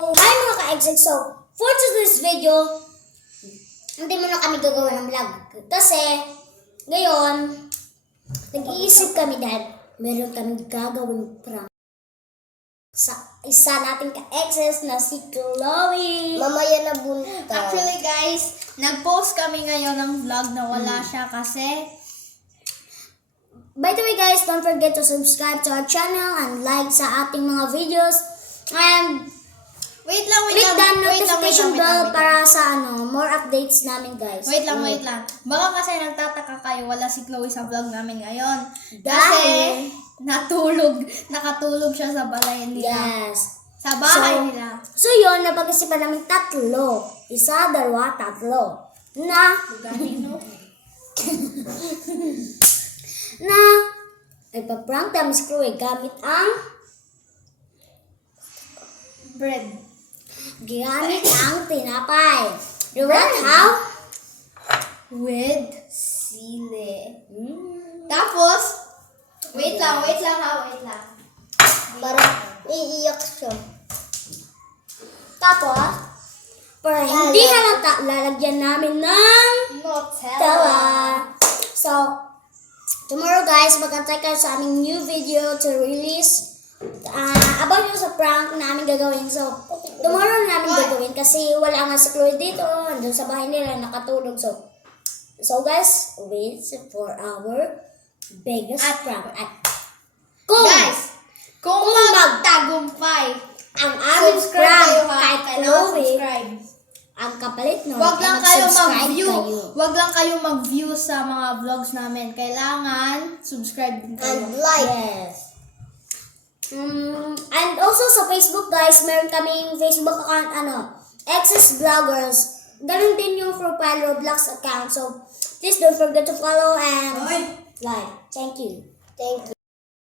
Hi mga ka-exit. So, for today's video, hindi muna kami gagawa ng vlog. Kasi, ngayon, nag-iisip kami dahil meron kami gagawin prank sa isa nating ka-exes na si Chloe. Mamaya na bunta. Actually guys, nag-post kami ngayon ng vlog na wala siya kasi By the way guys, don't forget to subscribe to our channel and like sa ating mga videos. And wait lang. click the notification bell para sa more updates namin guys. Wait lang. Baka kasi nagtataka kayo, wala si Chloe sa vlog namin ngayon. Kasi Dahil nakatulog siya sa balay nila. Yes. Sa bahay nila. So yun, napag-isipan namin tatlo. Isa, dalawa, tatlo. Na ipaprank namin si Chloe gamit ang Bread. tinapay. You want how? With sili. Tapos, wait lang. Para iiyak siya. Tapos, para hindi halata, lalagyan namin ng tawa. So, tomorrow guys, mag-antay kayo sa aming new video to release. About yung sa prank namin gagawin. So, tomorrow namin gagawin kasi wala nga si Chloe dito. Andun sa bahay nila, nakatulog. So guys, wait for our biggest prank. At Kung magtagumpay, ang aming subscribe prank kayo ha. kay Kailangan Chloe, subscribe. ang kapalit nun, Wag lang kayo mag-view. kayo. Wag lang kayo mag-view sa mga vlogs namin. Kailangan subscribe din kayo. And like. Yes. And also sa Facebook guys, meron kaming Facebook account, Exes Vloggers. Ganun din yung profile Roblox account. So, please don't forget to follow and like. Thank you. Thank you.